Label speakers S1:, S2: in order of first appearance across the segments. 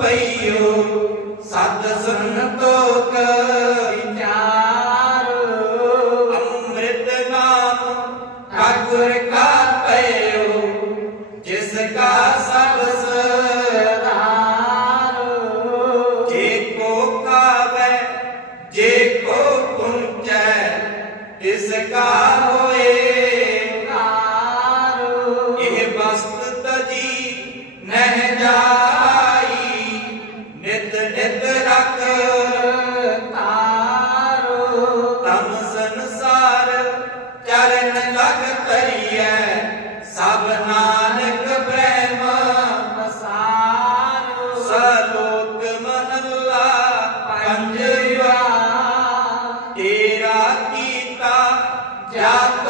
S1: ਪਈਓ ਸਤ ਸੰਤੋਖ ਵਿਚਾਰੋ। ਅੰਮ੍ਰਿਤ ਨਾਮ ਠਾਕੁਰ ਕਾ ਪਇਓ ਜਿਸ ਕਾ ਸਭ ਸਰਾਰੋ ਜੇ ਕੋ ਕਾਵੈ, ਜੇ ਕੋ ਪੁੰਚੈ ਇਸ ਕਾ ਤੇਰਾ ਕੀਤਾ ਜਾਤੋ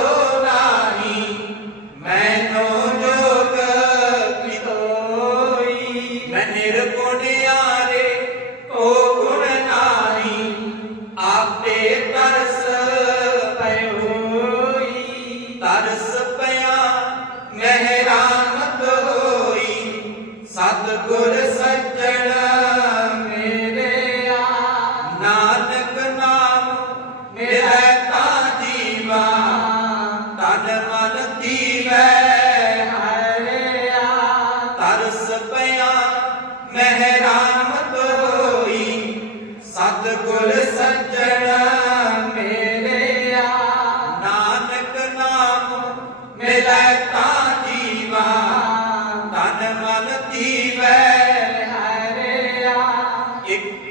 S1: ਸਤਿਗੁਰ ਸੱਜਣ